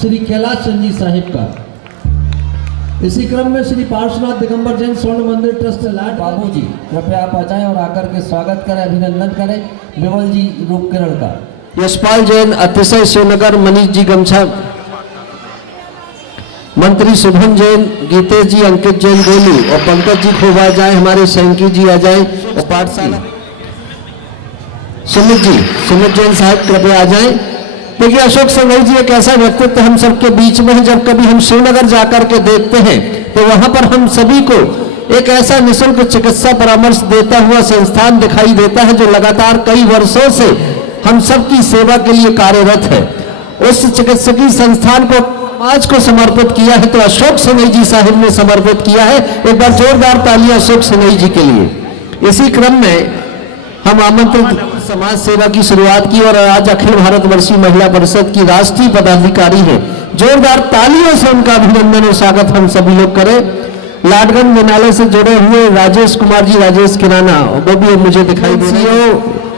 श्री कैलाश चंद जी साहिब का। इसी क्रम में श्री पार्श्वनाथ दिगंबर जैन स्वर्ण मंदिर ट्रस्ट लाट बाबू जी कृपया आप आ जाएं और आकर के स्वागत करें, अभिनंदन करें विमल जी रूपकिरण का। यशपाल जैन अतिशय शिवनगर, मनीष जी गमछा, मंत्री शुभम जैन, गीतेश जी, अंकित जैन गोलू और पंकज जी खूब आ जाए, हमारे शंकी जी आ जाए और पाठशाला सुमित जैन साहब कृपया आ जाए। देखिए अशोक संघई जी एक ऐसा व्यक्तित्व हम सबके बीच में है, जब कभी हम श्रीनगर जाकर के देखते हैं तो वहां पर हम सभी को एक ऐसा निःशुल्क चिकित्सा परामर्श देता हुआ संस्थान दिखाई देता है जो लगातार कई वर्षों से हम सबकी सेवा के लिए कार्यरत है। उस चिकित्सकीय संस्थान को समाज को समर्पित किया है तो अशोक संघई जी साहिब ने समर्पित किया है। एक बार जोरदार तालियां अशोक संघई जी के लिए। इसी क्रम में हम आमंत्रित समाज सेवा की शुरुआत की और आज अखिल भारत वर्षीय महिला परिषद की राष्ट्रीय पदाधिकारी है। जोरदार तालियों से उनका अभिनंदन और स्वागत हम सभी लोग करें। लाडगंज विद्यालय से जुड़े हुए राजेश कुमार जी, राजेश किराना, वो भी मुझे दिखाई दे रही है,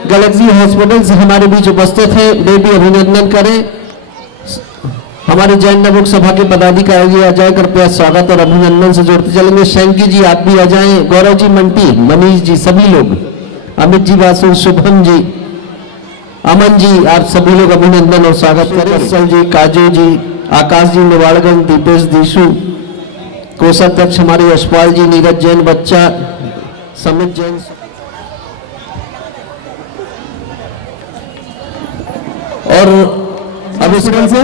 गैलेक्सी हॉस्पिटल से हमारे बीच उपस्थित है, वे भी अभिनंदन करें। हमारे जैन नवयुग सभा के पदाधिकारी आ जाए, कृपया स्वागत और अभिनंदन से जोड़ते चलेंगे। शंकी जी आप भी आ जाएं, गौरव जी, मंटी, मनीष जी, सभी लोग, अमित जी, वासु, शुभम जी, अमन जी, आप सभी लोग अभिनंदन और स्वागत करें। असल जी, काजू जी, आकाश जी, निवाड़गंज, दीपेश, दीशु, कोषाध्यक्ष हमारे यशपाल जी, नीरज जैन बच्चा, समित जैन और अभिषेक से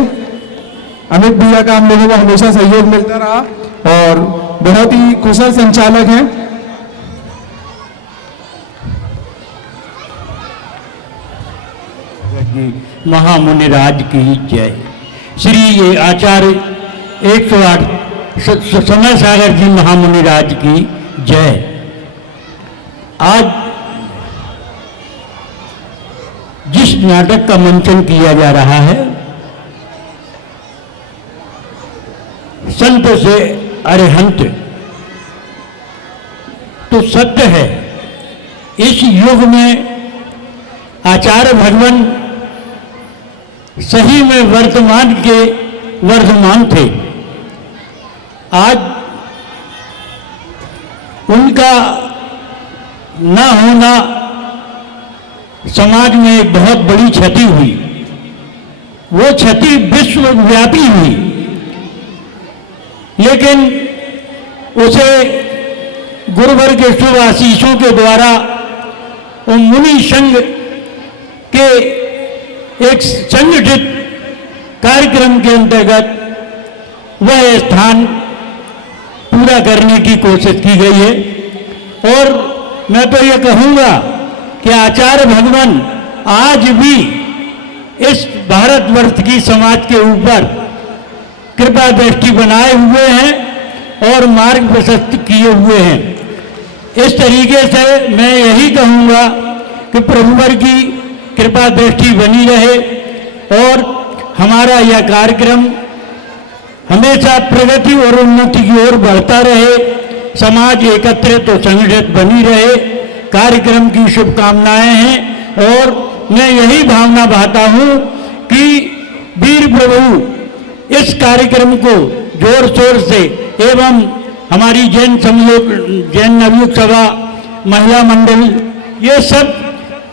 अमित भैया का हम लोगों को हमेशा सहयोग मिलता रहा और बहुत ही कुशल संचालक हैं। महामुनिराज की जय। श्री आचार्य 108 समय सागर जी महामुनिराज की जय। आज जिस नाटक का मंचन किया जा रहा है, संत से अरिहंत, तो सत्य है इस युग में आचार्य भगवान सही में वर्तमान के वर्धमान थे। आज उनका न होना समाज में एक बहुत बड़ी क्षति हुई। वो क्षति विश्वव्यापी हुई, लेकिन उसे गुरुवर के शुभ आशीषों के द्वारा और मुनि संघ के एक संगठित कार्यक्रम के अंतर्गत वह स्थान पूरा करने की कोशिश की गई है। और मैं तो ये कहूँगा कि आचार्य भगवान आज भी इस भारतवर्ष की समाज के ऊपर कृपा दृष्टि बनाए हुए हैं और मार्ग प्रशस्त किए हुए हैं। इस तरीके से मैं यही कहूँगा कि प्रभुवर की कृपा दृष्टि बनी रहे और हमारा यह कार्यक्रम हमेशा प्रगति और उन्नति की ओर बढ़ता रहे, समाज एकत्रित और संगठित बनी रहे। कार्यक्रम की शुभकामनाएं हैं और मैं यही भावना बहाता हूँ कि वीर प्रभु इस कार्यक्रम को जोर शोर से एवं हमारी जैन नवयुग सभा, महिला मंडल, ये सब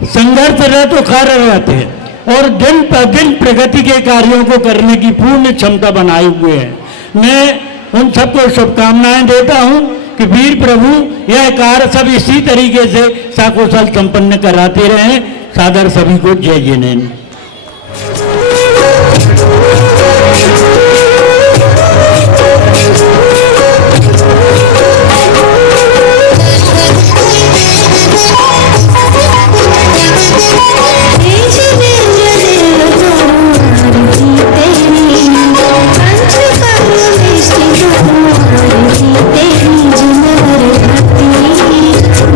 संघर्षरत और कार्यरत है और दिन पर दिन प्रगति के कार्यों को करने की पूर्ण क्षमता बनाए हुए हैं। मैं उन सबको शुभकामनाएं देता हूं कि वीर प्रभु यह कार्य सब इसी तरीके से साकुशल संपन्न कराते रहें। सादर सभी को जय जिनेन्द्र।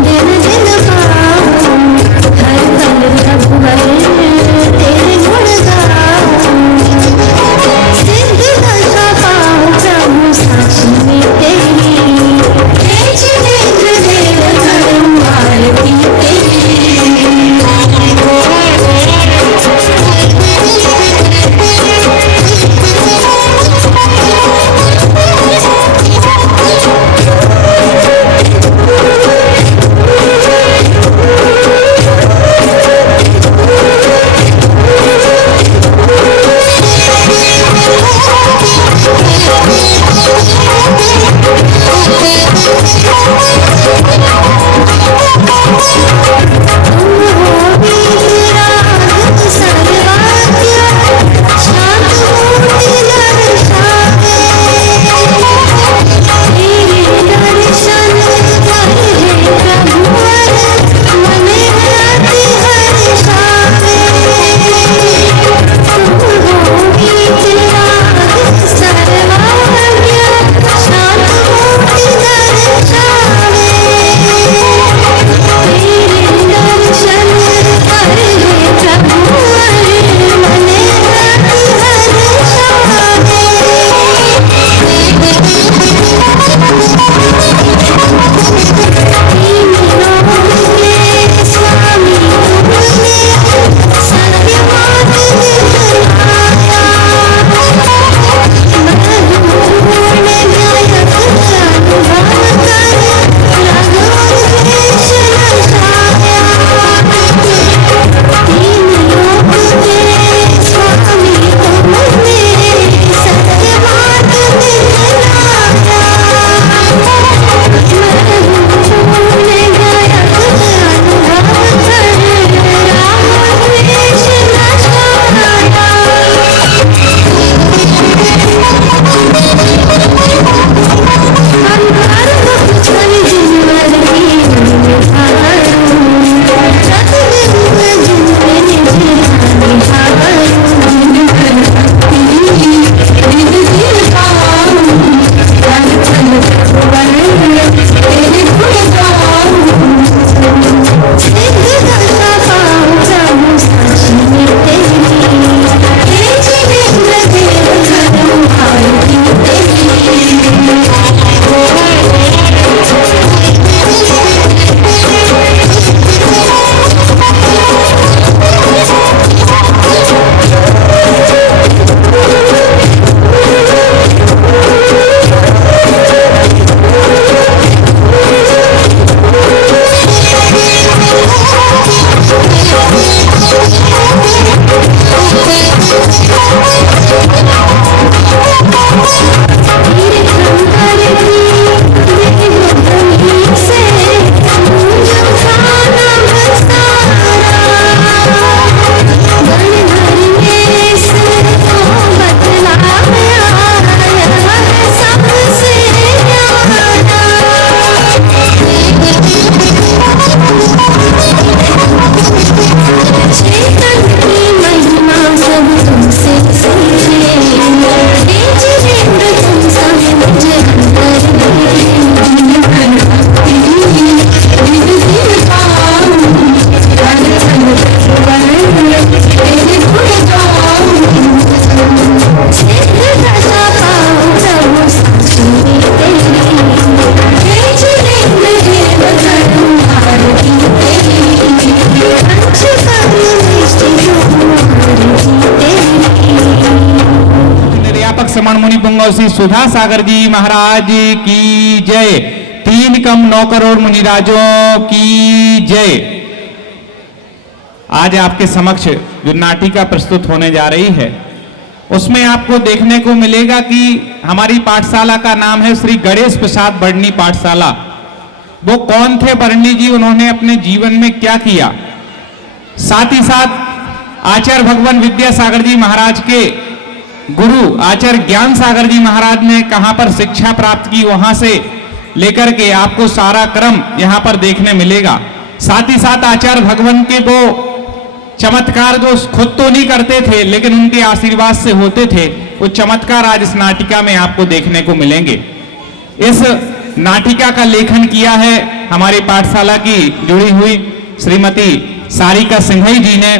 दिन दिन पाऊं हर पल प्रभु निर्यापक समण मुनि पुंगव श्री सुधा सागर जी महाराज की जय। 3 करोड़ मुनिराजों की जय। आज आपके समक्ष जो नाटिका प्रस्तुत होने जा रही है उसमें आपको देखने को मिलेगा कि हमारी पाठशाला का नाम है श्री गणेश प्रसाद बड़नी पाठशाला। वो कौन थे बड़नी जी, उन्होंने अपने जीवन में क्या किया, साथ ही साथ आचार्य भगवान विद्यासागर जी महाराज के गुरु आचार्य ज्ञान सागर जी महाराज ने कहां पर शिक्षा प्राप्त की, वहां से लेकर के आपको सारा क्रम यहां पर देखने मिलेगा। साथ ही साथ आचार्य भगवान के वो चमत्कार जो खुद तो नहीं करते थे लेकिन उनके आशीर्वाद से होते थे, वो चमत्कार आज इस नाटिका में आपको देखने को मिलेंगे। इस नाटिका का लेखन किया है हमारी पाठशाला की जुड़ी हुई श्रीमती सारिका सिंघई जी ने,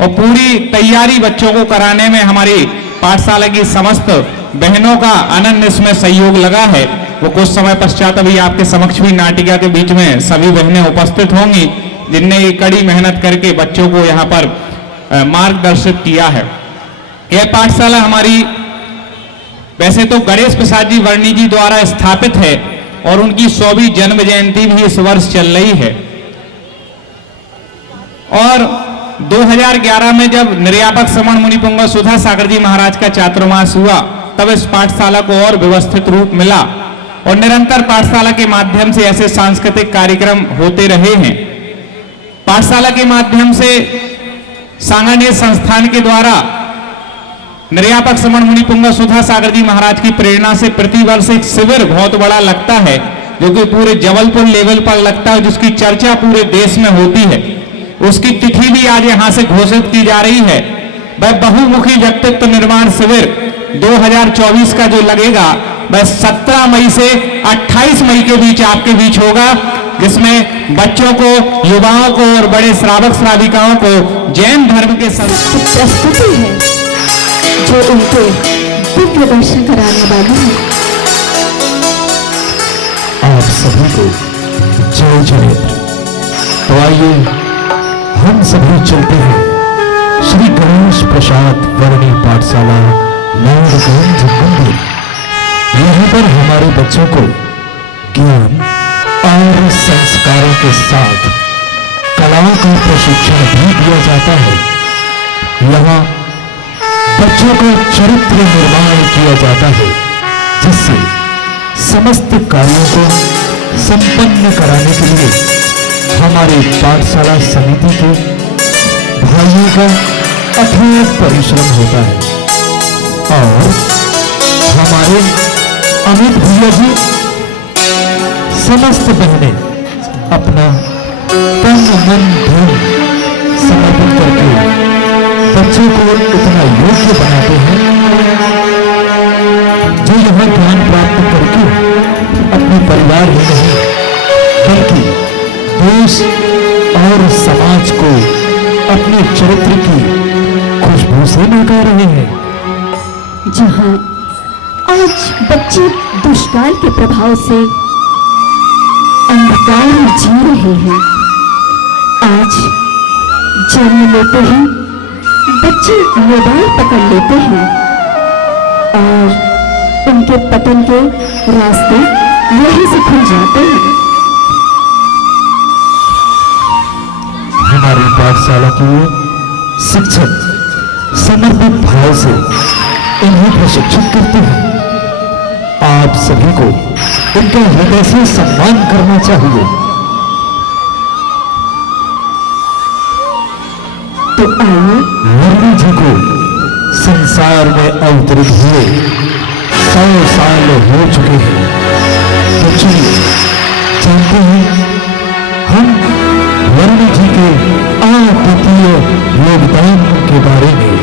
और पूरी तैयारी बच्चों को कराने में हमारी पाठशाला की समस्त बहनों का अनन्य इसमें सहयोग लगा है। वो कुछ समय पश्चात अभी आपके समक्ष भी नाटिका के बीच में सभी बहनें उपस्थित होंगी जिनने ये कड़ी मेहनत करके बच्चों को यहाँ पर मार्गदर्शित किया है। यह पाठशाला हमारी वैसे तो गणेश प्रसाद जी वर्णी जी द्वारा स्थापित है और उनकी 100वीं जन्म जयंती भी इस वर्ष चल रही है। और 2011 में जब निर्यापक समण मुनि पुंगव सुधा सागर जी महाराज का चातुर्मास हुआ तब इस पाठशाला को और व्यवस्थित रूप मिला और निरंतर पाठशाला के माध्यम से ऐसे सांस्कृतिक कार्यक्रम होते रहे हैं। पाठशाला के माध्यम से सांगानेर संस्थान के द्वारा निर्यापक समण मुनि पुंगव सुधा सागर जी महाराज की प्रेरणा से प्रतिवर्ष एक शिविर बहुत बड़ा लगता है जो कि पूरे जबलपुर लेवल पर लगता है, जिसकी चर्चा पूरे देश में होती है। उसकी तिथि भी आज यहां से घोषित की जा रही है। वह बहुमुखी व्यक्तित्व निर्माण शिविर 2024 का जो लगेगा वह 17 मई से 28 मई के बीच आपके बीच होगा, जिसमें बच्चों को, युवाओं को और बड़े श्रावक श्राविकाओं को जैन धर्म के प्रस्तुति है जो उनको दिव्य दर्शन कराने वाली है। आप सभी को जय जयेंद्र। तो आइए हम सभी चलते हैं श्री गणेश प्रसाद वर्णी पाठशाला नंदगंज मंदिर। यहाँ पर हमारे बच्चों को ज्ञान और संस्कारों के साथ कलाओं का प्रशिक्षण भी दिया जाता है। यहाँ बच्चों का चरित्र निर्माण किया जाता है, जिससे समस्त कार्यों को संपन्न कराने के लिए हमारे पाठशाला समिति के भाइयों का अथक परिश्रम होता है। और हमारे अमित भैया जी समस्त बहनें अपना तन मन धन समर्पित करके बच्चों को इतना योग्य बनाते हैं जो यहाँ ज्ञान प्राप्त करके अपने परिवार ही नहीं बल्कि देश और समाज को अपने चरित्र की खुशबू से महका रहे हैं। जहां आज बच्चे दुष्काल के प्रभाव से अंधकार में जी रहे हैं, आज जन्म लेते ही बच्चे मोबाइल पकड़ लेते हैं और उनके पतन के रास्ते यहीं से खुल जाते हैं। हमारी पाठशाला के शिक्षक समर्पित भाव से इन्हें प्रशिक्षित करते हैं। आप सभी को उनके हृदय से सम्मान करना चाहिए। तो आइए वर्णी जी को संसार में अवतरित हुए 100 साल हो चुके हैं। तो चलिए जानते हैं हम वर्णी जी के अद्वितीय योगदान के बारे में।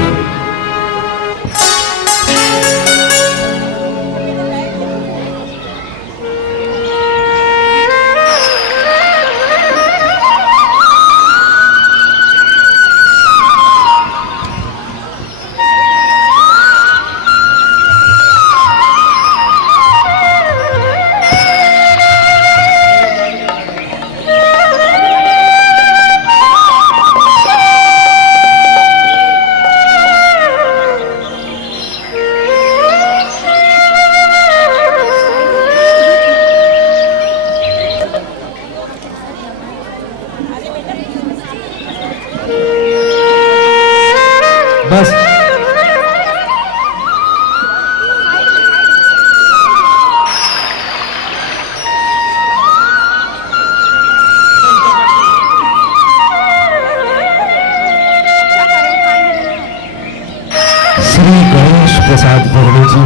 वर्णी जी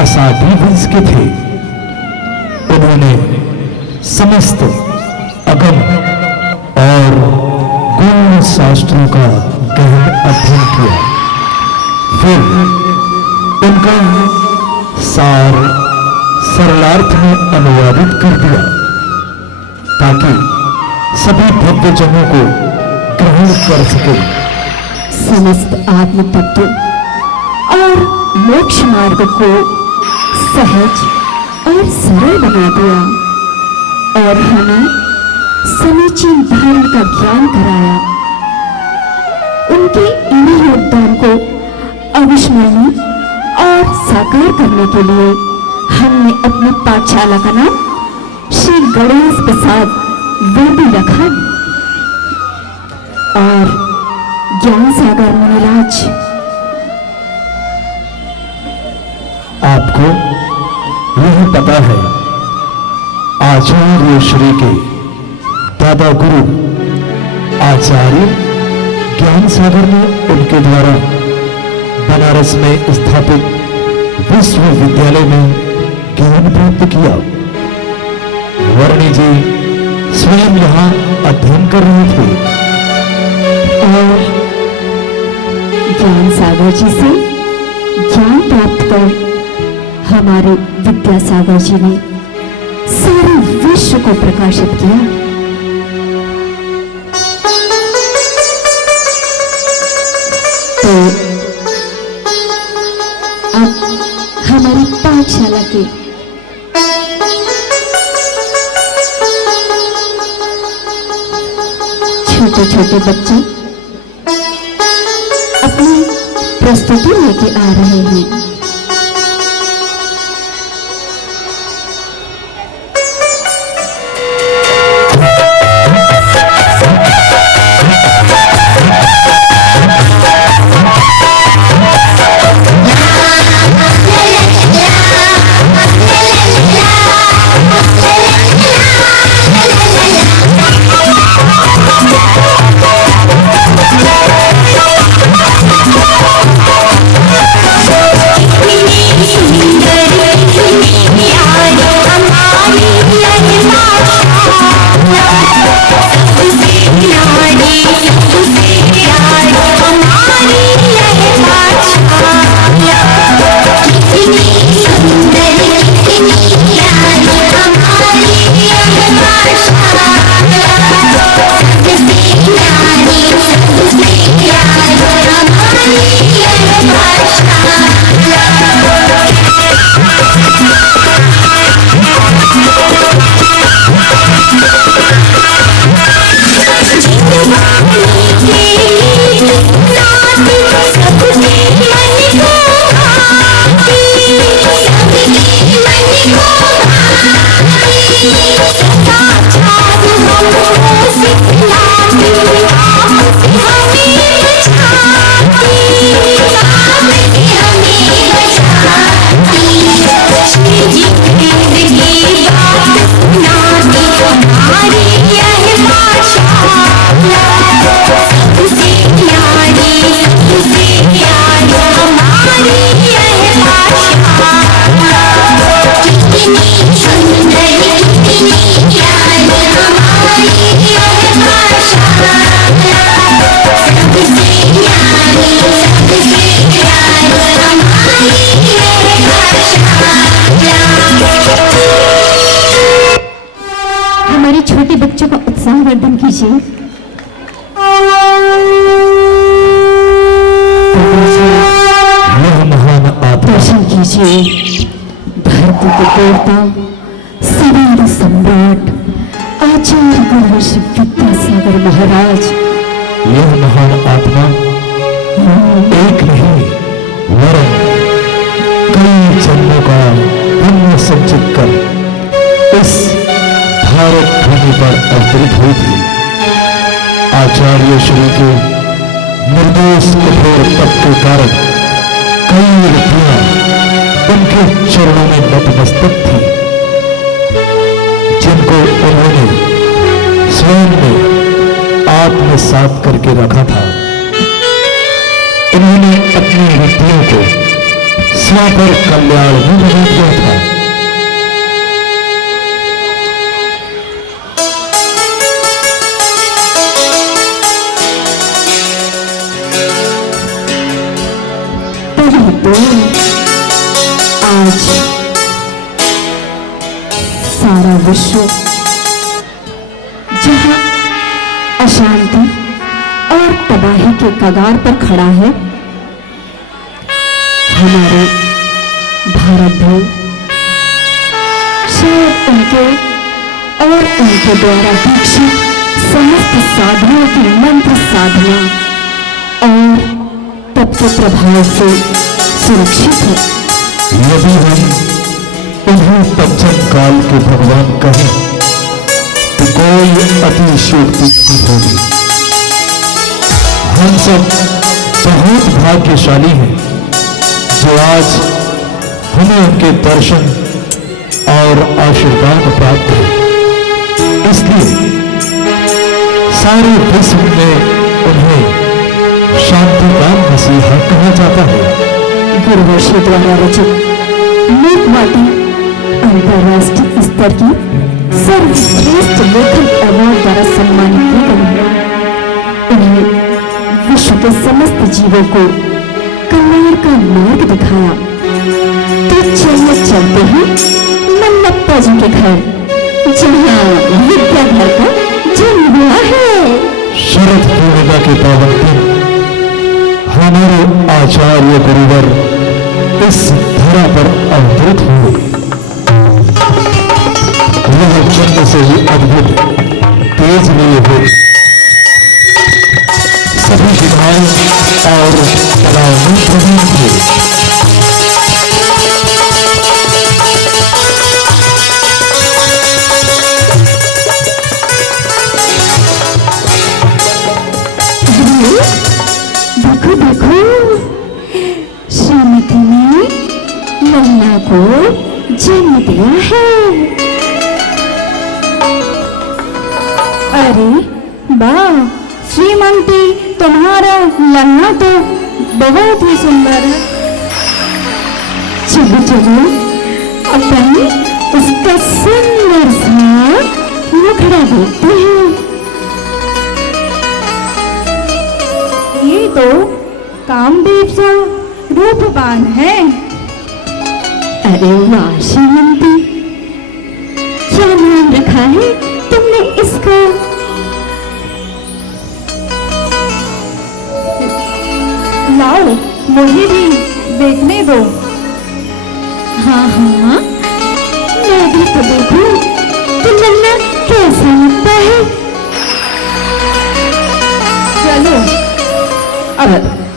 असाध्य वंश के थे। उन्होंने समस्त अगम और गूढ़ शास्त्रों का गहन अध्ययन किया। फिर उनका सार सरलार्थ में अनुवादित कर दिया ताकि सभी भक्तजनों को ग्रहण कर सके। समस्त आत्म तत्व और मोक्ष मार्ग को सहज और सरल बना दिया और हमें समीचीन धर्म का ज्ञान कराया। उनके इन्हीं योगदान को अविस्मरणीय और साकार करने के लिए हमने अपनी पाठशाला का नाम श्री गणेश प्रसाद वर्णी रखा और ज्ञान सागर मुनिराज आपको यह पता है आचार्य श्री के दादा गुरु आचार्य ज्ञान सागर ने उनके द्वारा बनारस में स्थापित विश्वविद्यालय में ज्ञान प्राप्त किया। वर्णी जी स्वयं यहाँ अध्ययन कर रहे थे और ज्ञान सागर जी से ज्ञान प्राप्त कर हमारे विद्यासागर जी ने सारे विश्व को प्रकाशित किया। तो अब हमारी पाठशाला के छोटे छोटे बच्चे अपनी प्रस्तुति लेके आ रहे हैं। हमारे छोटे बच्चों का उत्साहवर्धन कीजिए। दर्शन कीजिए धरती के देवता सवेर सम्राट आचार्य महर्षि विद्यासागर महाराज। यह महान आत्मा एक नहीं वरन कई जन्मों का पुण्य संचित कर इस भारत भूमि पर अवतरित हुई थी। आचार्य श्री के निर्दोष कठोर तप के कारण कई ऋतुआं उनके चरणों में नतमस्तक थी, जिनको उन्होंने स्वयं में आत्मसात करके रखा था। उन्होंने अपनी वृत्तियों को सागर कल्याण भी बना दिया था। तभी तो आज सारा विश्व जहां अशांति और तबाही के कगार पर खड़ा है, हमारे भारत भी शायद उनके और उनके द्वारा दीक्षित समस्त साधनों की मंत्र साधना और तप के प्रभाव से सुरक्षित है। यदि हम उन्हें पंचम काल के भगवान कहें तो कोई अतिशयोक्ति नहीं होगी। हम सब बहुत भाग्यशाली हैं जो आज हमें उनके दर्शन और आशीर्वाद प्राप्त है। इसलिए सारे विश्व में उन्हें शांति का मसीहा कहा जाता है। गुरुवर्षी द्वारा रचित लोकवादी अंतरराष्ट्रीय स्तर की सर्वश्रेष्ठ लेखन अवार्ड द्वारा सम्मानित किए गए हैं। उन्हें विश्व के समस्त जीवों को कल्याण का मार्ग दिखाया। तो चलिए चलते हैं मल्लप्पा जी के घर, जहाँ विद्याधर का जन्म हुआ है। शरद पूर्णिमा के पावन दिन हमारे आचार्य गुरुवर इस धरा पर अवतरित हुए। वह जन्म से ही अद्भुत तेज लिए हुए सभी विधाओं और कलाओं में प्रवीण थे। देखो देखो, श्रीमती ने लल्ला को जन्म दिया है। अरे वाह श्रीमती, तुम्हारा लल्ला तो बहुत ही सुंदर है। चलो चलो अपन उसका सुंदर सा मुखड़ा देखते हैं। ये तो कामदेव सा रूपवान है। अरे वाह श्रीमती, क्या नाम रखा है तुमने इसका? लाओ मुझे भी देखने दो। हाँ हाँ, मैं भी तो देखूं कि लल्ला कैसा लगता है। चलो अब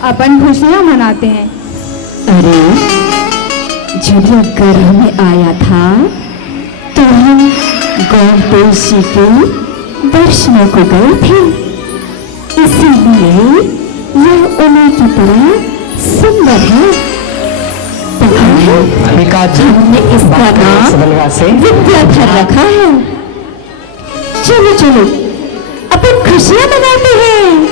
अपन खुशियां मनाते हैं। अरे जब यह गर्भ में आया था तो हम गौर तुलसी के दर्शनों को गए थे, इसीलिए यह उन्हीं की तरह सुंदर है। हमने इसका नाम विद्याधर रखा है। चलो चलो अपन खुशियां मनाते हैं।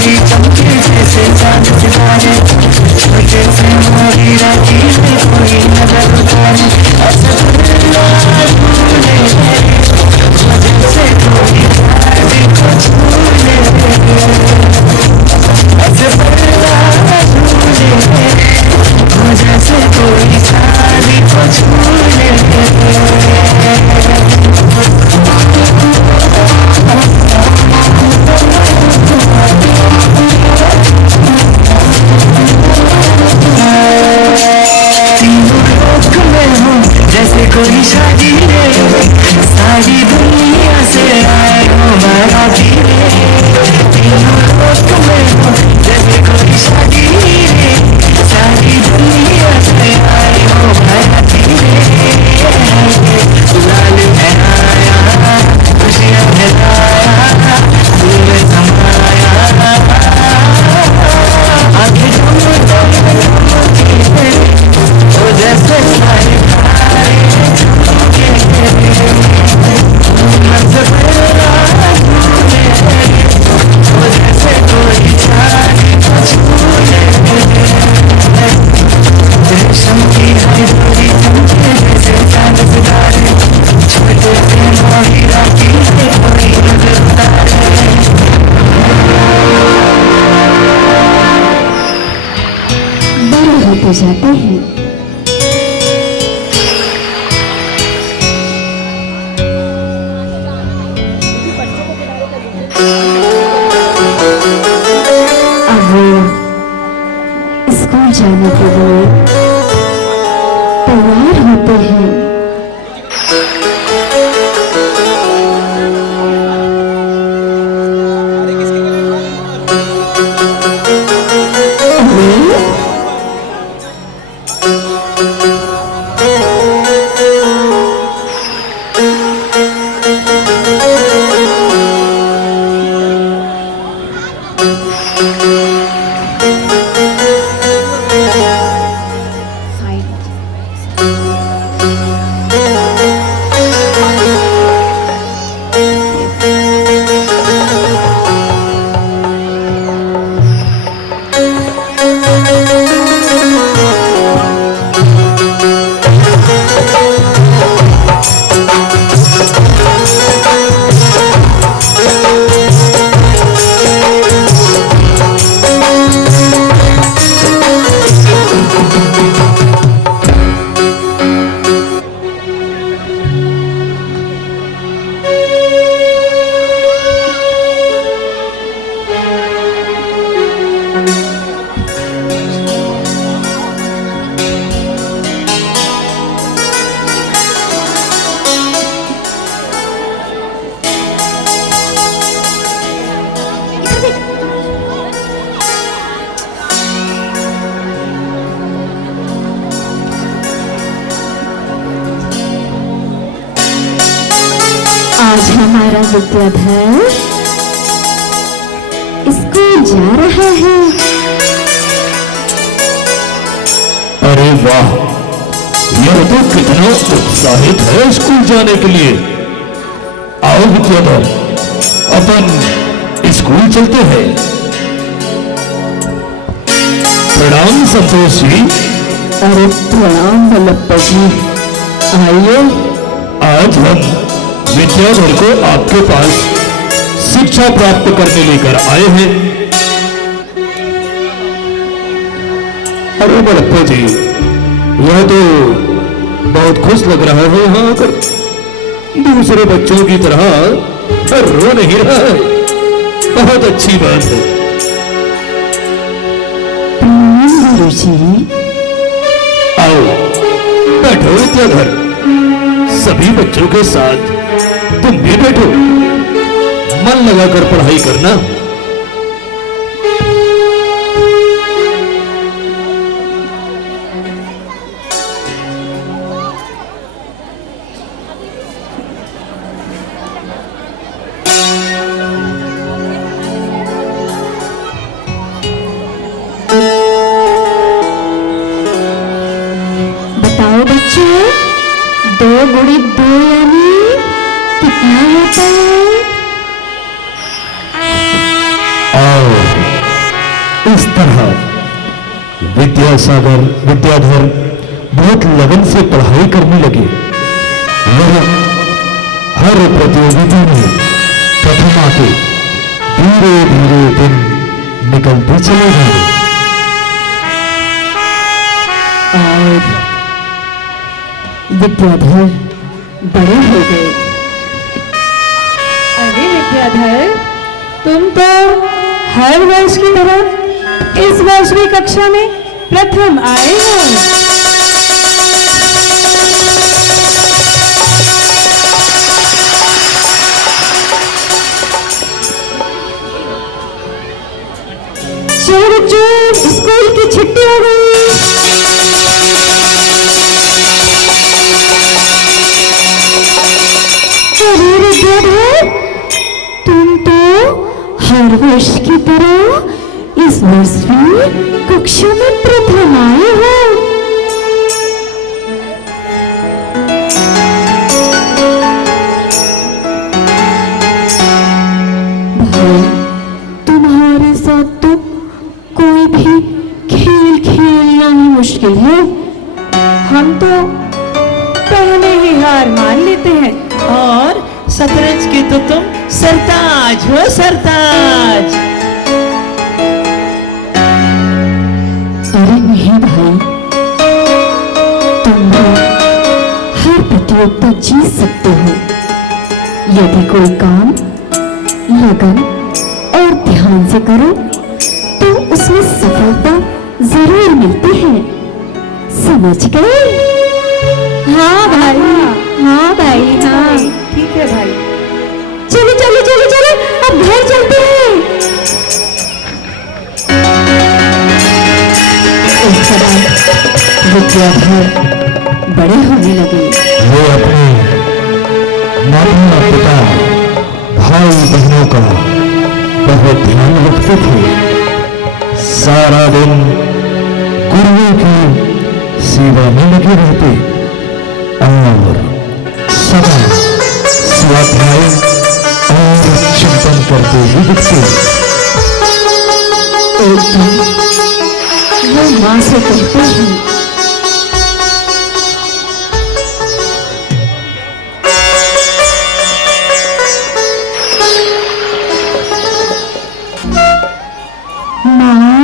गोरी चमके जैसे चांद सितारे, छोटे से मोरी राती में कोई नजर उतारे, असफलता भूले जैसे कोई शादी को छूले, असफलता भूले जैसे कोई शादी को छूले। जैसे कोई शादी रे, सारी दुनिया से आए हो बाराती रे, तीनों लोग में हो जैसे कोई शादी रे, सारी दुनिया से आए हो बाराती रे। लाल पहनाया खुशियाँ फैलाया दिल में समाया, आंखें चमकी वो जैसे सारे बड़े होते जाते हैं। अब वो स्कूल जाने के लिए तैयार होते हैं। आज हमारा विद्याधर स्कूल जा रहा है। अरे वाह, यह तो कितना उत्साहित है स्कूल जाने के लिए। आओ विद्याधर, अपन स्कूल चलते हैं। प्रणाम संतोष जी। अरे प्रणाम वल्लभ जी, आइए। आज हम विद्याधर को आपके पास शिक्षा प्राप्त करने लेकर आए हैं। अरे बड़प्पा जी, यह तो बहुत खुश लग रहा है यहाँ आकर। दूसरे बच्चों की तरह रो नहीं रहा है, बहुत अच्छी बात है। गुरुजी, आओ बैठो विद्याधर, सभी बच्चों के साथ तुम भी बैठो, मन लगाकर पढ़ाई करना। बताओ बच्चों, 2 गुणित 2 यानी कितना होता है? आओ इस तरह विद्यासागर विद्याधर बहुत लगन से पढ़ाई करने लगे। वह हर प्रतियोगिता में प्रथम आते धीरे धीरे दिन निकलते चले गए। और विद्याधर बड़े हो गए। अरे विद्याधर, तुम तो हर वर्ष की तरह इस वर्ष भी कक्षा में प्रथम आए हो। चलो बच्चों, स्कूल की छुट्टी हो गई। अरे विद्याधर, तुम तो हर वर्ष की तरह इस वर्ष भी कक्षा में प्रथम आए हो। भाई, तुम्हारे साथ तो कोई भी खेल खेलना ही मुश्किल है। हम तो पहले ही हार मान लेते हैं। और शतरंज के तो तुम सरताज हो, सरताज। अरे नहीं भाई, तुम भी हर प्रतियोगिता जीत सकते हो यदि कोई काम लगन और ध्यान से करो तो उसमें सफलता जरूर मिलती है। समझ गए? हाँ भाई, हाँ भाई, हाँ। ठीक है भाई। चलो चलो चलो चलो, अब घर चलते हैं। उसके बाद विद्याधर बड़े होने लगे। वो अपने माता पिता भाई बहनों का बहुत ध्यान रखते थे। सारा दिन गुरुओं की सेवा में लगे रहते और सदा स्वाध्याय और चिंतन करते ही दिखते। एक दिन वो माँ से कहते हैं, माँ,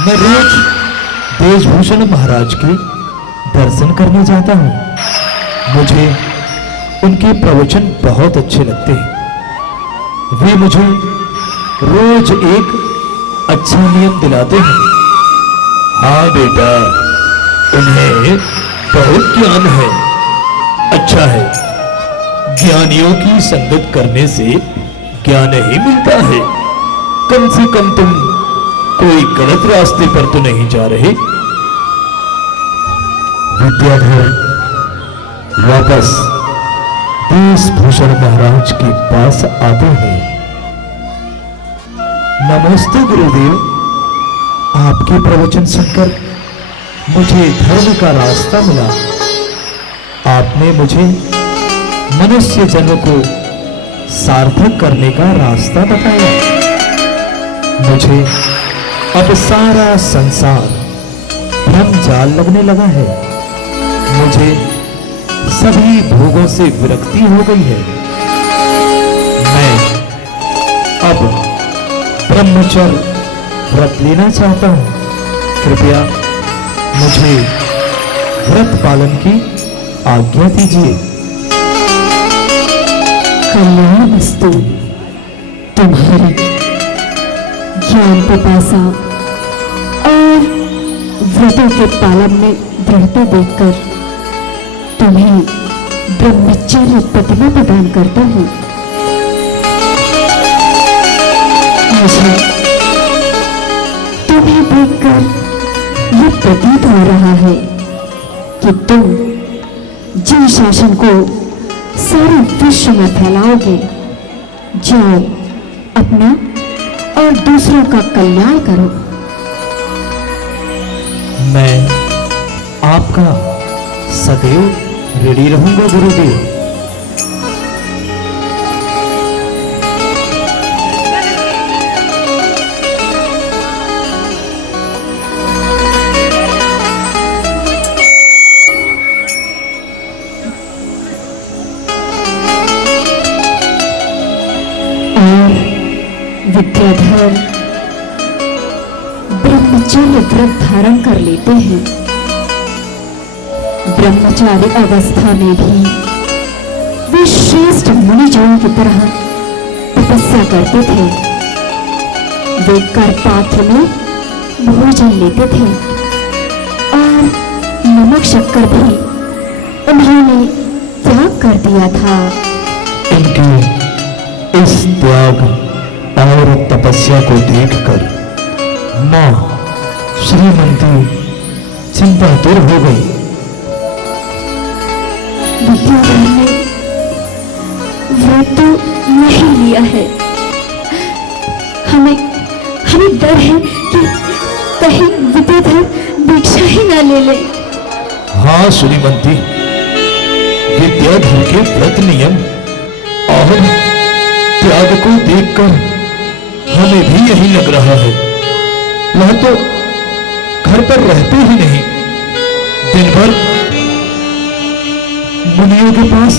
मैं रोज देशभूषण महाराज के दर्शन करने जाता हूँ। मुझे उनके प्रवचन बहुत अच्छे लगते हैं। वे मुझे रोज एक अच्छा नियम दिलाते हैं। हाँ बेटा, उन्हें बहुत ज्ञान है। अच्छा है, ज्ञानियों की संगत करने से ज्ञान ही मिलता है। कम से कम तुम कोई गलत रास्ते पर तो नहीं जा रहे। विद्याधर वापस देशभूषण महाराज के पास आते हैं। नमस्ते गुरुदेव, आपके प्रवचन सुनकर मुझे धर्म का रास्ता मिला। आपने मुझे मनुष्य जन्म को सार्थक करने का रास्ता बताया। मुझे अब सारा संसार भ्रम जाल लगने लगा है। मुझे सभी भोगों से विरक्ति हो गई है। मैं अब ब्रह्मचर्य व्रत लेना चाहता हूं। कृपया मुझे व्रत पालन की आज्ञा दीजिए। कल्याणमस्तु। तुम्हारी ज्ञान पिपासा और व्रतों के पालन में दृढ़ता देखकर तुम्हें ब्रह्मचर्य प्रतिभा प्रदान करता हूँ। मुझे तुम्हें देखकर यह प्रतीत हो रहा है कि तुम जिन शासन को सारे विश्व में फैलाओगे, जाओ अपना और दूसरों का कल्याण करो। मैं आपका सदैव रेडी रहूंगा गुरुदेव। विद्याधर ब्रह्मचर्य व्रत धारण कर लेते हैं। ब्रह्मचारी अवस्था में भी वे श्रेष्ठ मुनिजनों की तरह तपस्या करते थे। वे कर पात्र में भोजन लेते थे और नमक शक्कर भी उन्होंने त्याग कर दिया था। इनके इस त्याग और तपस्या को देखकर मां श्रीमती चिंता दूर हो गई। विद्याधर ने व्रत तो नहीं लिया है। हमें डर है कि कहीं विद्याधर दीक्षा ही ना ले ले। हाँ श्रीमती, विद्याधर के व्रत नियम और त्याग को देखकर हमें भी यही लग रहा है। वह तो घर पर रहते ही नहीं, दिन भर मुनियों के पास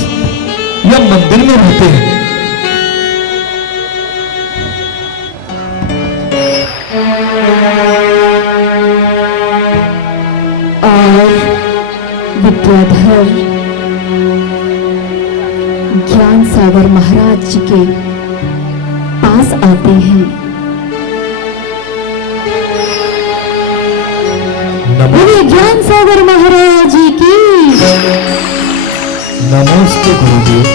या मंदिर में रहते हैं। और विद्याधर ज्ञान सागर महाराज जी के पास आते हैं। बोलिए ज्ञान सागर महाराज जी की। नमस्ते गुरुदेव,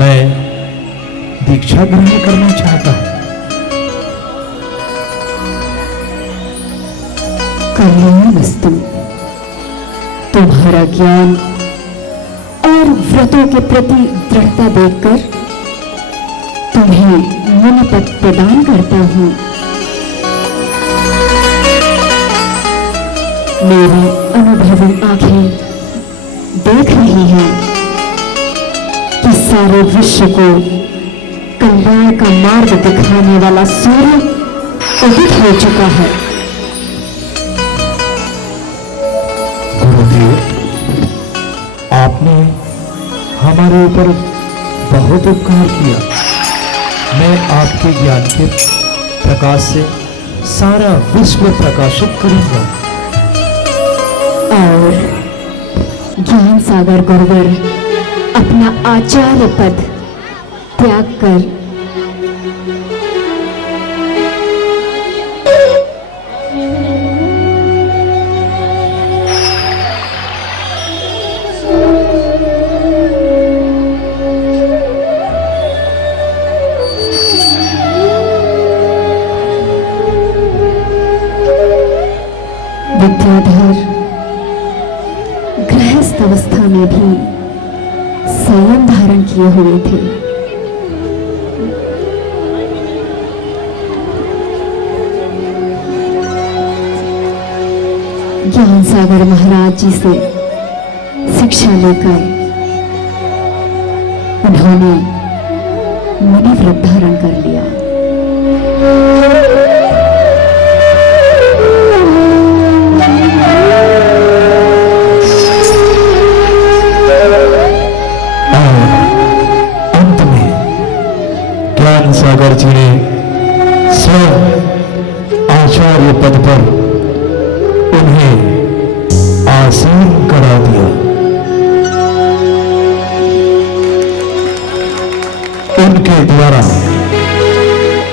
मैं दीक्षा ग्रहण करना चाहता हूं। कल्याणमस्तु। तुम्हारा ज्ञान और व्रतों के प्रति दृढ़ता देखकर तुम्हें मुनि पद प्रदान करता हूं। मेरी अनुभवी आंखें देख रही हैं कि सारे विश्व को कल्याण का मार्ग दिखाने वाला सूर्य उदित हो चुका है। गुरुदेव, आपने हमारे ऊपर बहुत उपकार किया। मैं आपके ज्ञान के प्रकाश से सारा विश्व प्रकाशित करूंगा। और ज्ञान सागर गुरुवर अपना आचार्य पद त्याग कर विद्याधर गृहस्थ अवस्था में भी संयम धारण किए हुए थे। ज्ञान सागर महाराज जी से शिक्षा लेकर उन्होंने मुनि व्रत धारण कर लिया। सागर जी ने स्वयं आचार्य पद पर उन्हें आसीन करा दिया। उनके द्वारा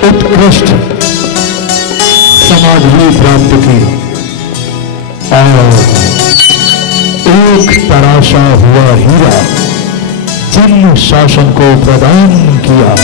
उत्कृष्ट समाधि प्राप्त की और एक तराशा हुआ हीरा चिन्ह शासन को प्रदान किया।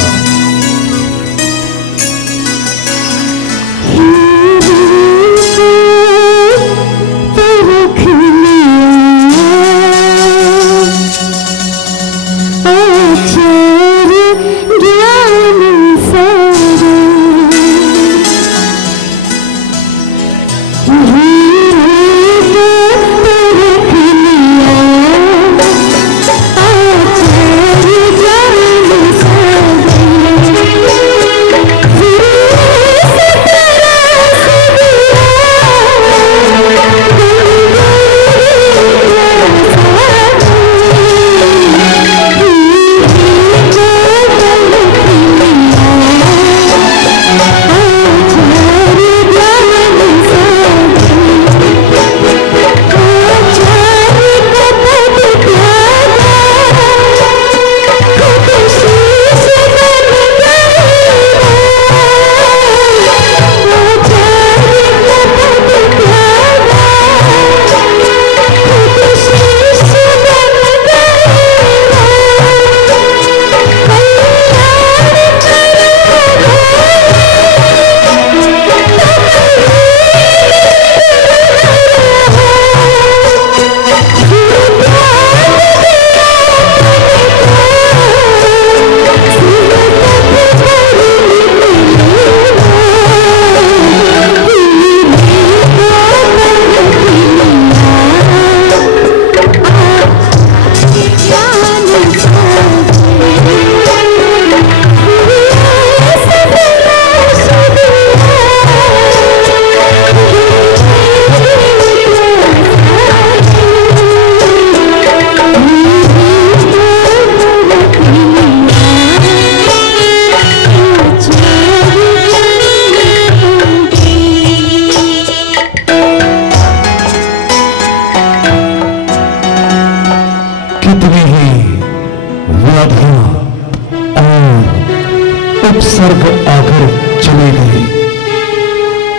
जब स्वर्ग आकर चले गए,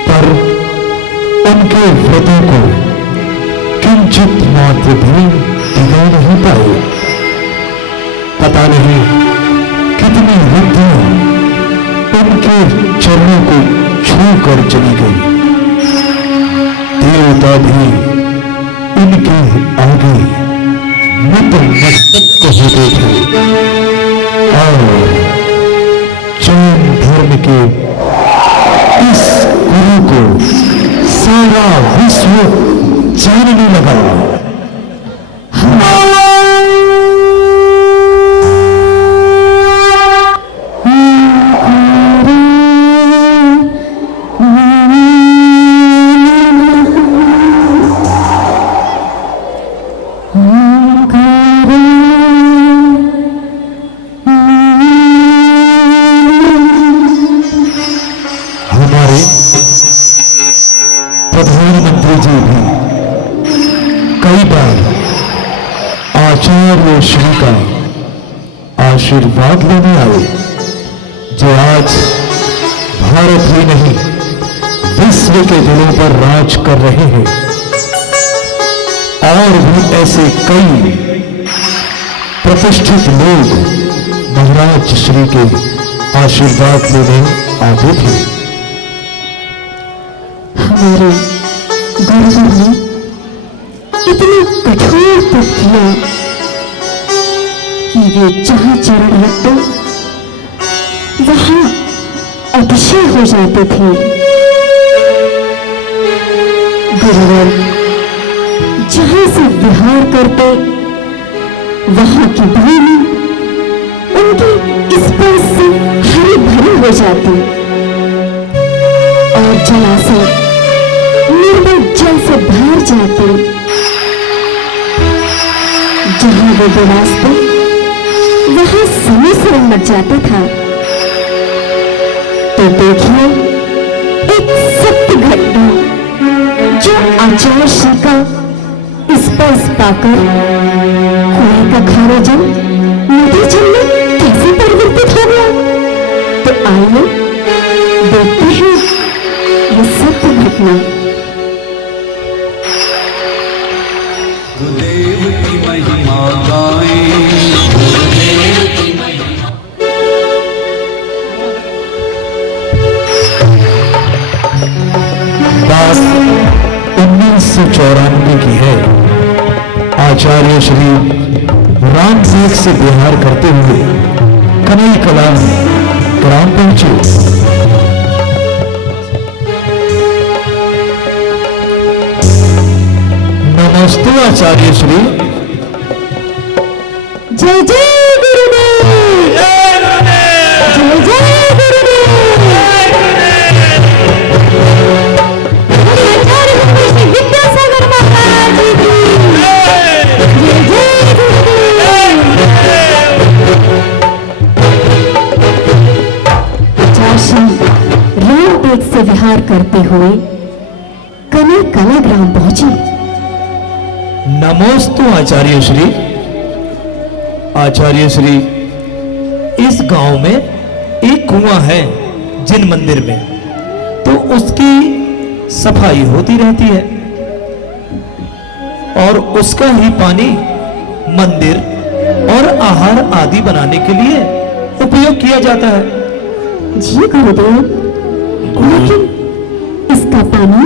पर उनके व्रतों को किंचित मात्र भी टिका नहीं पाए। पता नहीं कितनी बुद्धियां उनके चरणों को छूकर चली गई। देवता भी उनके आगे नतमस्तक होते थे और जैन धर्म के इस गुरु को सारा विश्व जानने लगा। प्रधानमंत्री जी भी कई बार आचार्य श्री का आशीर्वाद लेने आए, जो आज भारत ही नहीं विश्व के दिलों पर राज कर रहे हैं। और भी ऐसे कई प्रतिष्ठित लोग महाराज श्री के आशीर्वाद लेने आते थे। हमारे गुरुजी ने इतना कठोर तप किया कि वे जहां चरण रखते वहां अतिशय हो जाते थे। गुरुवर जहां से विहार करते वहां की भूमि उनके स्पर्श से हरी भरी हो जाती और जलाशय निर्मल जल से भर जाते। जहां वो विराजते वहां समय से मच जाता था। तो देखिए एक सत्य घटना जो आचार्य श्री का स्पर्श पाकर कुएं का खारा जल नदी जल में कैसे परिवर्तित हो गया। तो आइए देखते हैं ये सत्य घटना। गुरुदेव की महिमा गाएं, गुरुदेव की महिमा। बात 1994 की है। आचार्य श्री रामसेठ से विहार करते हुए कनई कला ग्राम पहुंचे। नमस्ते आचार्य श्री। जय जय गुरुदेव, जय जय गुरुदेव। आचार्य श्री विद्यासागर महाराज जी की जय जय गुरुदेव। आचार्य श्री रामपेट से विहार करते हुए कनई कला ग्राम पहुंचे। नमोस्तु आचार्य श्री। आचार्य श्री, इस गांव में एक कुआं है जिन मंदिर में, तो उसकी सफाई होती रहती है और उसका ही पानी मंदिर और आहार आदि बनाने के लिए उपयोग किया जाता है। जी गुरुदेव, लेकिन इसका पानी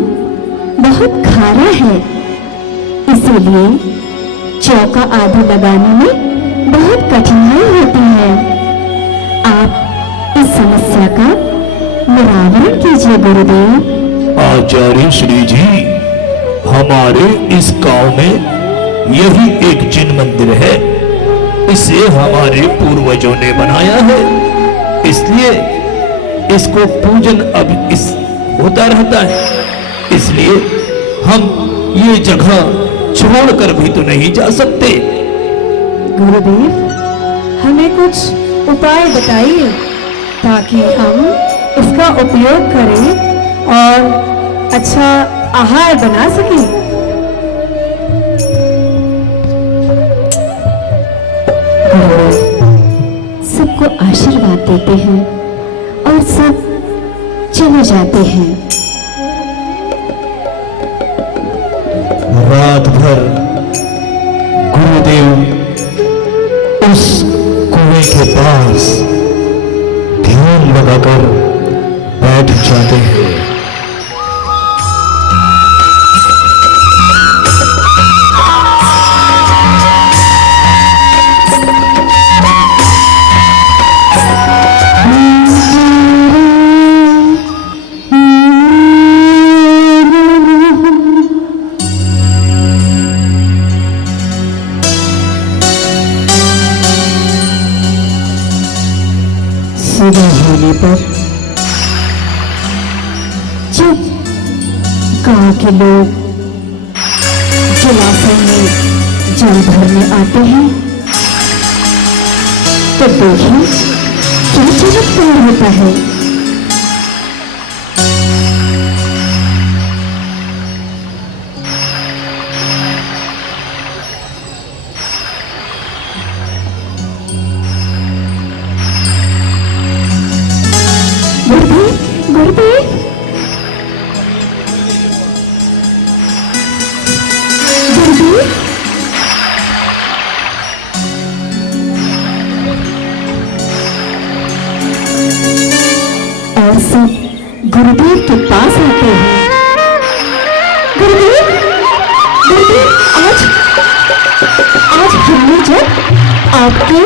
बहुत खारा है, इसीलिए चौका आदि लगाने में बहुत कठिनाई होती है। आप इस समस्या का निराकरण कीजिए गुरुदेव। आचार्य श्री जी, हमारे इस गांव में यही एक जिन मंदिर है। इसे हमारे पूर्वजों ने बनाया है, इसलिए इसको पूजन अब इस होता रहता है। इसलिए हम ये जगह छोड़कर भी तो नहीं जा सकते। गुरुदेव, हमें कुछ उपाय बताइए ताकि हम इसका उपयोग करें और अच्छा आहार बना सकें। गुरुदेव सबको आशीर्वाद देते हैं सब चले जाते हैं। रात भर गुरुदेव उस कुएं के पास ध्यान लगाकर बैठ जाते हैं। सुबह होने पर जब गांव के लोग जलाशय में जल भरने आते हैं तो देखिए क्या चमत्कार होता है। गुरुदेव, गुरुदेव, और सब गुरुदेव के पास आते हैं। गुरुदेव, गुरुदेव, आज हमने जब आपके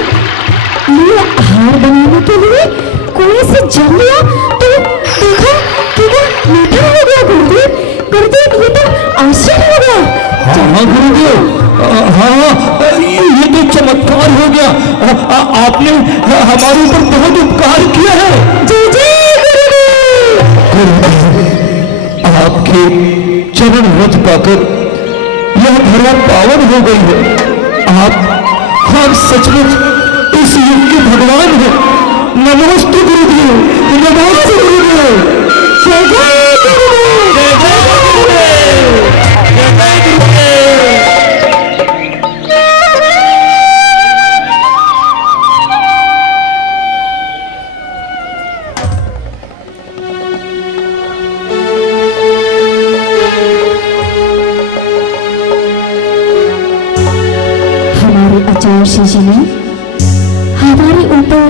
लिए आहार बनाने के लिए कुएं से जल लिया तो देखो कितना मीठा हो गया। गुरुदेव, गुरुदेव, ये तो आश्चर्य हो गया। हाँ गुरुदेव, हाँ ये तो चमत्कार हो गया। आपने हमारे ऊपर बहुत उपकार किया है। जय जय गुरुदेव। आपके चरण रज पाकर यह धरा पावन हो गई है। आप सचमुच इस युग के भगवान हैं। नमस्ते गुरुदेव, नमस्ते गुरुदेव। जय जय गुरुदेव, जय जय गुरुदेव, जय जय गुरुदेव। हमारे आचार्य जी ने हमारे ऊपर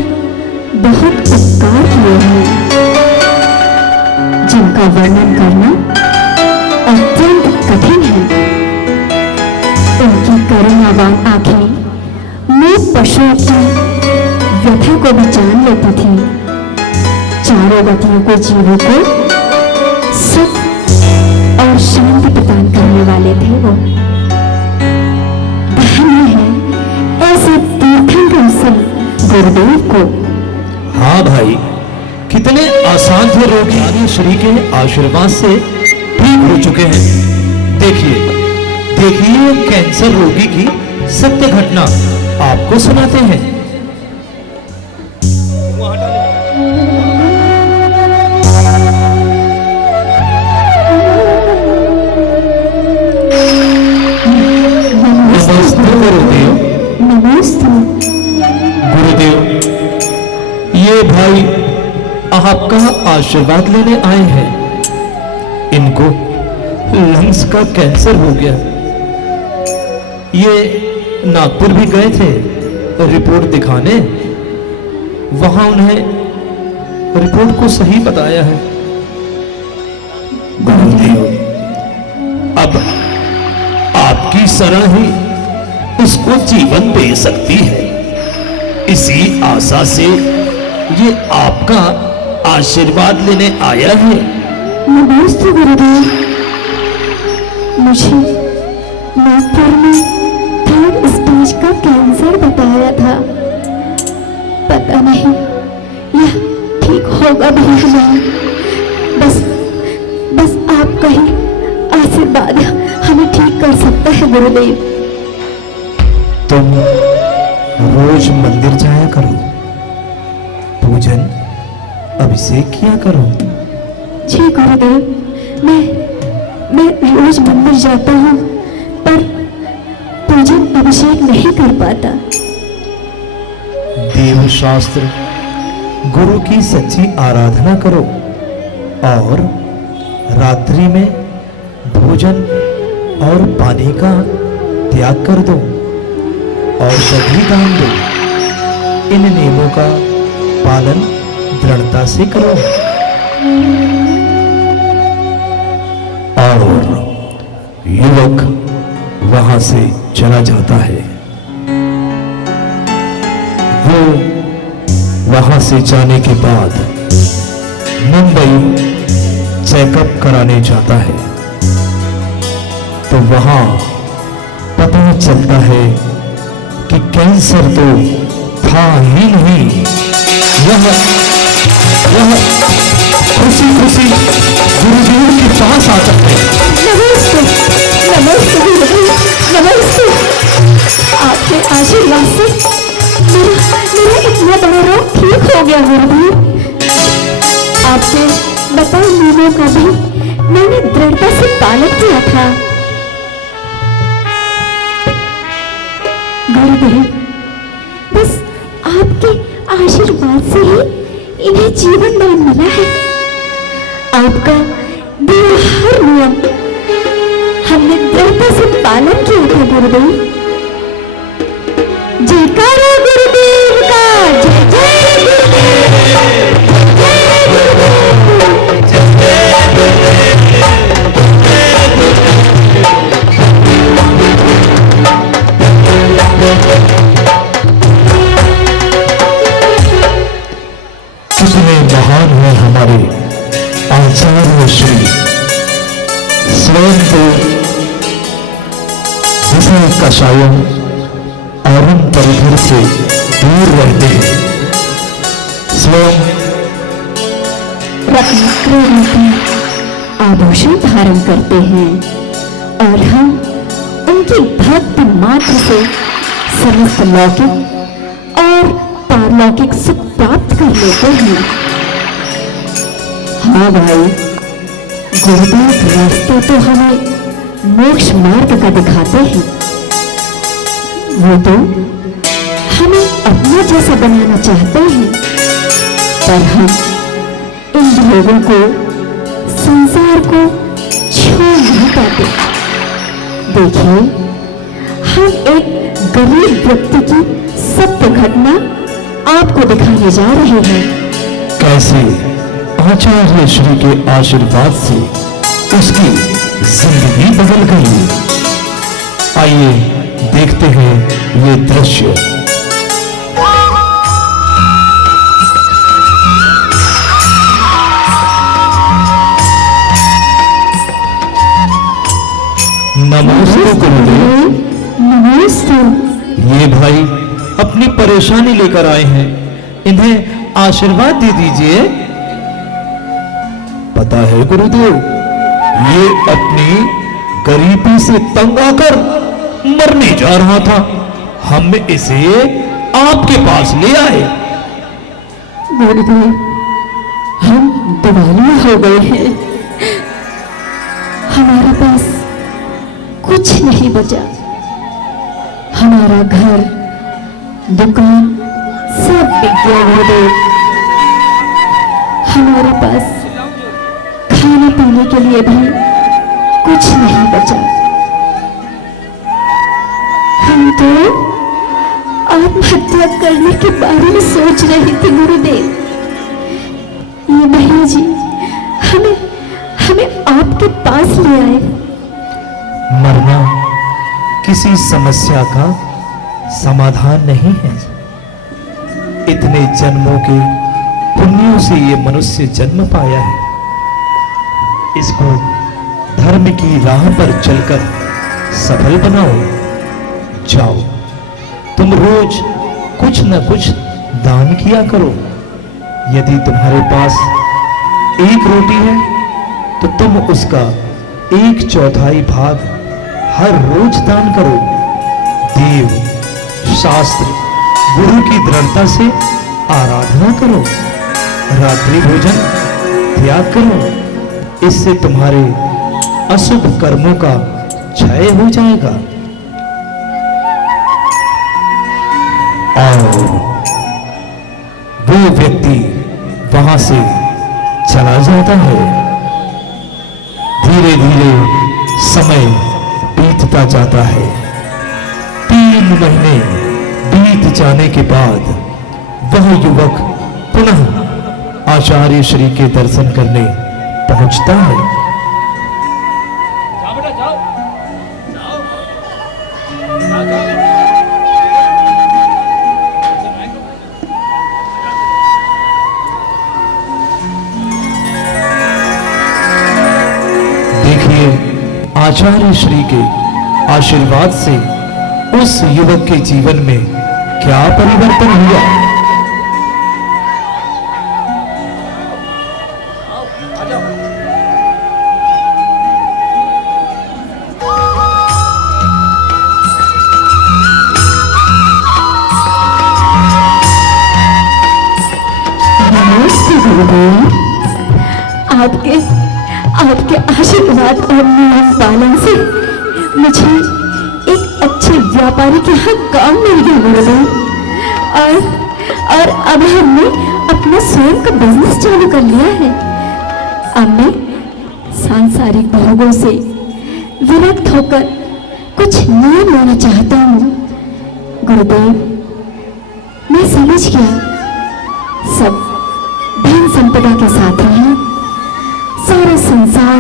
बहुत उपकार किए हैं जिनका वर्णन करना अत्यंत कठिन है। उनकी करुणावान आंखें मूक पशुओं की व्यथा को भी जान लेती थी। चारों गतियों को जीवों को सुख और शांति प्रदान करने वाले थे वो। धन्य है ऐसे तीर्थंकर से गुरुदेव को। हाँ भाई, कितने आसान थे रोगी श्री के आशीर्वाद से ठीक हो चुके हैं। देखिए देखिए कैंसर रोगी की सत्य घटना आपको सुनाते हैं। नमस्ते गुरुदेव। नमस्ते गुरुदेव, ये भाई आपका आशीर्वाद लेने आए हैं। इनको लंग्स का कैंसर हो गया। ये नागपुर भी गए थे रिपोर्ट दिखाने। वहां उन्हें रिपोर्ट को सही बताया है। गुरुदेव, अब आपकी शरण ही उसको जीवन दे सकती है। इसी आशा से ये आपका आशीर्वाद लेने आया है। नमस्ते गुरुदेव। मुझे नागपुर में 3rd स्टेज का कैंसर बताया था। पता नहीं यह ठीक होगा भी या नहीं। बस आपका ही आशीर्वाद हमें ठीक कर सकता है गुरुदेव। तुम रोज मंदिर जाया करो, पूजन अभिषेक किया करो। जी गुरुदेव, मैं रोज मंदिर जाता हूँ पर पूजन अभिषेक नहीं कर पाता। देव शास्त्र गुरु की सच्ची आराधना करो और रात्रि में भोजन और पानी का त्याग कर दो और सभी दान दो। इन नियमों का पालन दृढ़ता से करो। और युवक वहां से चला जाता है। वो वहां से जाने के बाद मुंबई चेकअप कराने जाता है तो वहां पता चलता है कि कैंसर तो था ही नहीं। वह खुशी खुशी गुरुदेव के पास आता है। नमस्ते नमस्ते गुरुदेव, नमस्ते। आपके आशीर्वाद से मेरा इतना बड़ा रोग ठीक हो गया गुरुदेव। आपके बताए नियमों का भी मैंने दृढ़ता से पालन किया था। गुरुदेव, बस आपके आशीर्वाद से ही इन्हें जीवन दान मिला है। आपका दिया हर नियम हमने दृढ़ता से पालन किया था गुरुदेव। जयकारा गुरुदेव का, जय जय गुरुदेव, जय गुरुदेव, जय कितने महान है हमारे आचार्य श्री, स्वयं तो विषय कषायों आरम परिधर से दूर रहते हैं। स्वयं रत्नाकरूपी आभूषण धारण करते हैं और हम उनकी भक्ति मात्र से समस्त लौकिक और पारलौकिक सुख प्राप्त कर लेते हैं। हाँ भाई, गुरुदेव रास्ते तो हमें मोक्ष मार्ग का दिखाते हैं। वो तो हमें अपना जैसा बनाना चाहते हैं, पर हम इन लोगों को, संसार को छोड़ नहीं पाते। देखिए, हम एक गरीब व्यक्ति की सत्य घटना आपको दिखाने जा रहे हैं। कैसे आचार्य श्री के आशीर्वाद से उसकी जिंदगी बदल गई। आइए देखते हैं ये दृश्य। नमस्ते गुरुदेव। नमस्ते। ये भाई अपनी परेशानी लेकर आए हैं, इन्हें आशीर्वाद दे दीजिए। पता है गुरुदेव, ये अपनी गरीबी से तंग आकर मरने जा रहा था। हम इसे आपके पास ले आए। गुरुदेव, हम दिवालिया हो गए हैं। हमारे पास कुछ नहीं बचा। हमारा घर, दुकान सब बिक गया गुरुदेव। हमारे पास खाने पीने के लिए भी कुछ नहीं बचा। हम तो आत्महत्या करने के बारे में सोच रहे थे गुरुदेव। ये भैया जी हमें आपके पास ले आए। मरना किसी समस्या का समाधान नहीं है। इतने जन्मों के पुण्यों से ये मनुष्य जन्म पाया है। इसको धर्म की राह पर चलकर सफल बनाओ। जाओ, तुम रोज कुछ न कुछ दान किया करो। यदि तुम्हारे पास एक रोटी है तो तुम उसका 1/4 भाग हर रोज दान करो। देव, शास्त्र, गुरु की दृढ़ता से आराधना करो। रात्रि भोजन त्याग करो। इससे तुम्हारे अशुभ कर्मों का क्षय हो जाएगा। और वो व्यक्ति वहां से चला जाता है। धीरे धीरे समय बीतता जाता है। 3 महीने बीत जाने के बाद वह युवक पुनः आचार्य श्री के दर्शन करने पहुंचता है। देखिए, आचार्य श्री के आशीर्वाद से उस युवक के जीवन में क्या परिवर्तन हुआ। नमस्ते गुरुदेव। आपके आशीर्वाद और नियम पालन से मुझे एक अच्छे व्यापारी के यहाँ काम मिल गया गुरुदेव। और अब हमने अपना स्वयं का बिजनेस चालू कर लिया है। अब मैं सांसारिक भोगों से विरक्त होकर कुछ नियम लेना चाहता हूँ गुरुदेव। मैं समझ गया, सब धन संपदा के साथ हैं। सारा संसार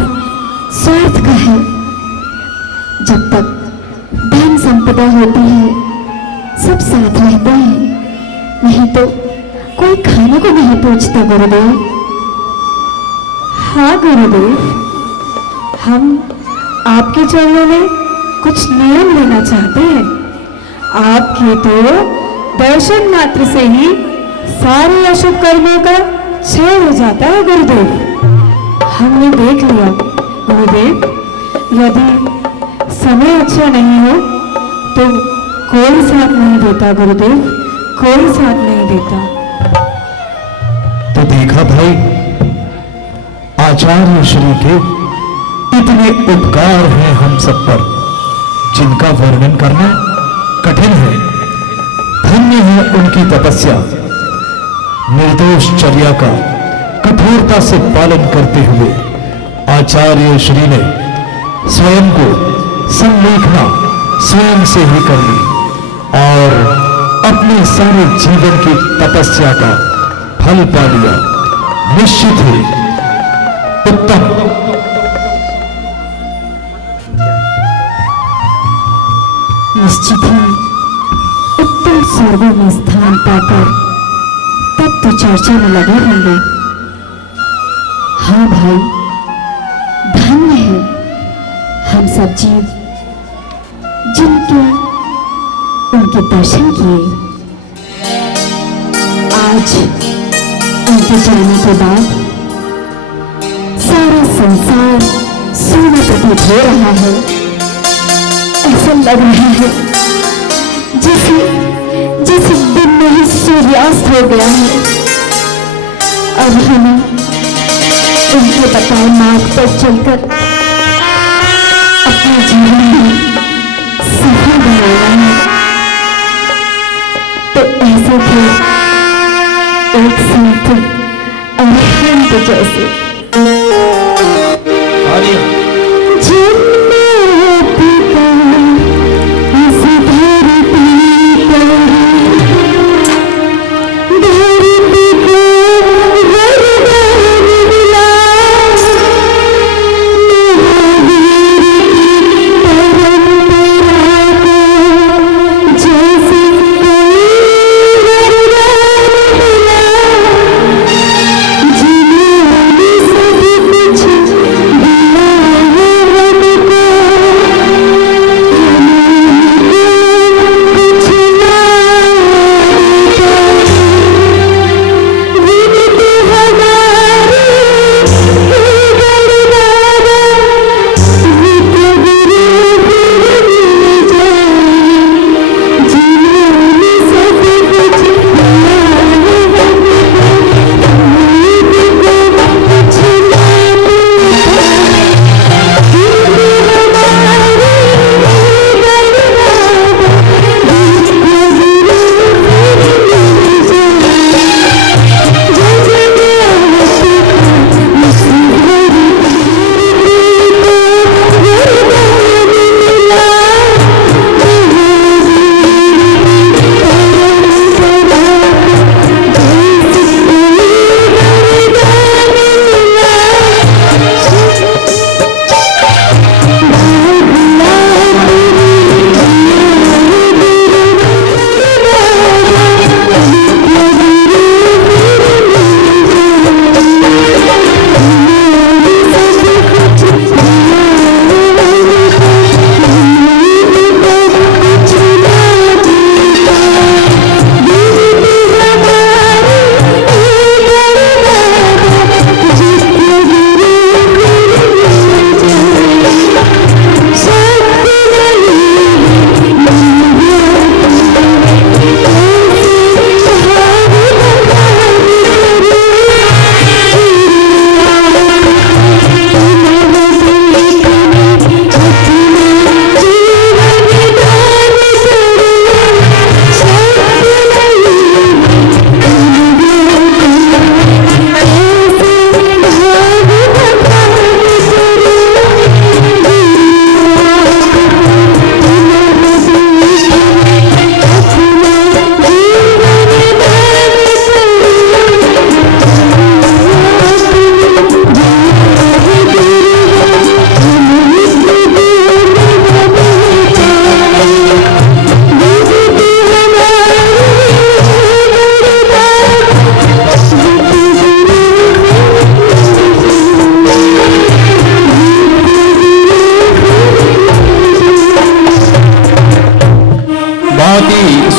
स्वार्थ का है। जब तक धन संपदा होती है सब साथ रहते हैं, नहीं तो कोई खाने को नहीं पूछता गुरुदेव। हाँ गुरुदेव, हम आपके चरणों में कुछ नियम लेना चाहते हैं। आपके तो दर्शन मात्र से ही सारे अशुभ कर्मों का क्षय हो जाता है गुरुदेव। हमने देख लिया गुरुदेव, यदि समय अच्छा नहीं हो तो कोई साथ नहीं देता गुरुदेव, कोई साथ नहीं देता। तो देखा भाई, आचार्य श्री के इतने उपकार हैं हम सब पर, जिनका वर्णन करना कठिन है। धन्य है उनकी तपस्या। निर्दोष चर्या का कठोरता से पालन करते हुए आचार्य श्री ने स्वयं को संलेखना स्वयं से ही कर ली और अपने सारे जीवन की तपस्या का फल पा लिया। निश्चित ही उत्तम। निश्चित ही उत्तम स्वर्गों में स्थान पाकर तब तो चर्चा में लगे होंगे। हाँ भाई, धन्य है हम सब जीव जिनके उनके दर्शन किए। आज उनके जाने के बाद सारा संसार सोना प्रतीत हो रहा है। ऐसा लग रहा है जैसे दिन में ही सूर्यास्त हो गया है। अब हमें उनके बताए मार्ग पर चलकर अपने जीवन में सफल बनाना है। तो ऐसे थे एक संत अरहंत जैसे।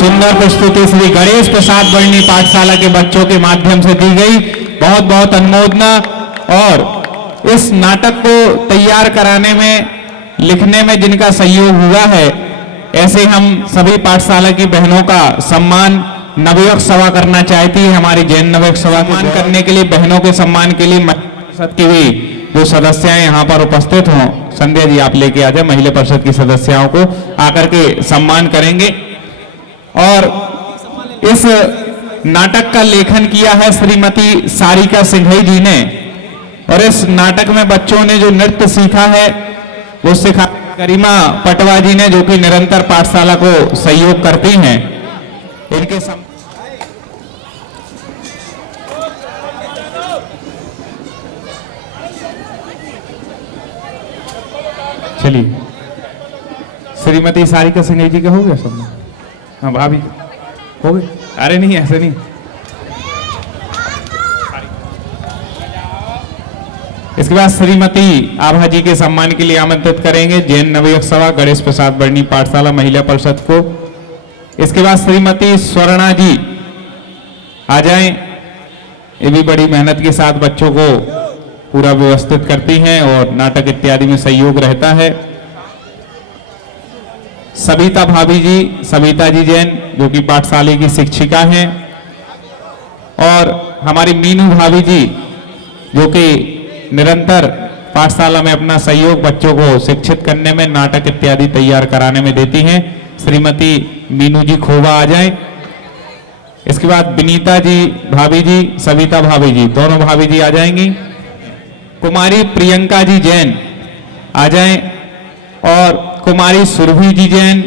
सुंदर प्रस्तुति श्री गणेश प्रसाद वर्णी पाठशाला के बच्चों के माध्यम से दी गई। बहुत बहुत अनुमोदना। और इस नाटक को तैयार कराने में, लिखने में जिनका सहयोग हुआ है, ऐसे हम सभी पाठशाला की बहनों का सम्मान नवयुवक सभा करना चाहती है। हमारी जैन नवयुवक सभा सम्मान करने के लिए, बहनों के सम्मान के लिए महिला परिषद की भी जो सदस्य यहाँ पर उपस्थित हों, संध्या जी आप लेके आ जाए, महिला परिषद की सदस्यों को आकर के सम्मान करेंगे। और इस नाटक का लेखन किया है श्रीमती सारिका सिंघई जी ने। और इस नाटक में बच्चों ने जो नृत्य सीखा है वो सिखा गरिमा पटवा जी ने, जो कि निरंतर पाठशाला को सहयोग करती हैं। इनके चलिए, श्रीमती सारिका सिंघई जी का हो गया सब? हाँ भाभी हो गए? अरे नहीं, ऐसे नहीं। इसके बाद श्रीमती आभा जी के सम्मान के लिए आमंत्रित करेंगे जैन नवयुवक सभा गणेश प्रसाद वर्णी पाठशाला महिला परिषद को। इसके बाद श्रीमती स्वर्णा जी आ जाएं। ये भी बड़ी मेहनत के साथ बच्चों को पूरा व्यवस्थित करती हैं और नाटक इत्यादि में सहयोग रहता है। सविता भाभी जी, सविता जी जैन, जो कि पाठशाला की शिक्षिका हैं। और हमारी मीनू भाभी जी, जो कि निरंतर पाठशाला में अपना सहयोग बच्चों को शिक्षित करने में, नाटक इत्यादि तैयार कराने में देती हैं। श्रीमती मीनू जी खोबा आ जाएं। इसके बाद विनीता जी भाभी जी, सविता भाभी जी, दोनों भाभी जी आ जाएंगी। कुमारी प्रियंका जी जैन आ जाएं। और कुमारी सुरभि जी जैन,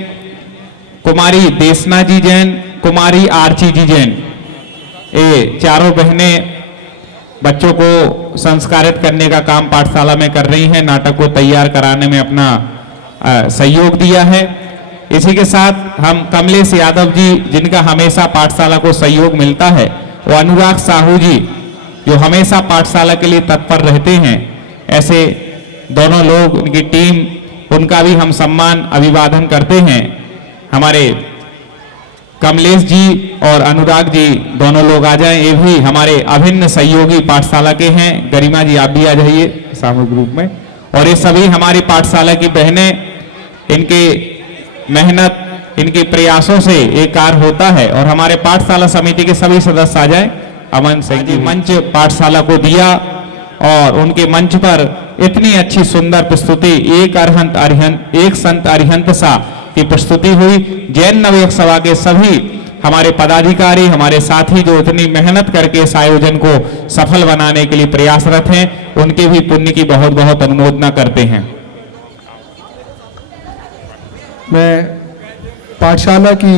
कुमारी देसना जी जैन, कुमारी आरची जी जैन, ये चारों बहनें बच्चों को संस्कारित करने का काम पाठशाला में कर रही हैं, नाटक को तैयार कराने में अपना सहयोग दिया है। इसी के साथ हम कमलेश यादव जी, जिनका हमेशा पाठशाला को सहयोग मिलता है, वो अनुराग साहू जी, जो हमेशा पाठशाला के लिए तत्पर रहते हैं, ऐसे दोनों लोग, उनकी टीम, उनका भी हम सम्मान अभिवादन करते हैं। हमारे कमलेश जी और अनुराग जी दोनों लोग आ जाएं, ये भी हमारे अभिन्न सहयोगी पाठशाला के हैं। गरिमा जी आप भी आ जाइए सामूहिक रूप में। और ये सभी हमारी पाठशाला की बहनें, इनके मेहनत, इनके प्रयासों से ये कार्य होता है। और हमारे पाठशाला समिति के सभी सदस्य आ जाएं। अमन सिंह जी मंच पाठशाला को दिया और उनके मंच पर इतनी अच्छी सुंदर प्रस्तुति, एक संत अरिहंत सा की प्रस्तुति हुई। जैन नवयुवक सभा के सभी हमारे पदाधिकारी, हमारे साथी जो इतनी मेहनत करके इस आयोजन को सफल बनाने के लिए प्रयासरत हैं, उनके भी पुण्य की बहुत बहुत अनुमोदना करते हैं। मैं पाठशाला की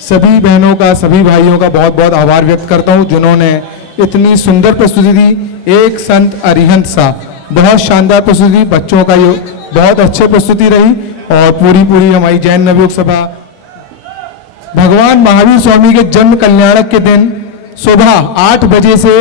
सभी बहनों का, सभी भाइयों का बहुत बहुत आभार व्यक्त करता हूं, जिन्होंने इतनी सुंदर प्रस्तुति दी। एक संत अरिहंत सा, बहुत शानदार प्रस्तुति, बच्चों का ये बहुत अच्छी प्रस्तुति रही। और पूरी हमारी जैन नवयुवक सभा भगवान महावीर स्वामी के जन्म कल्याणक के दिन सुबह 8 बजे से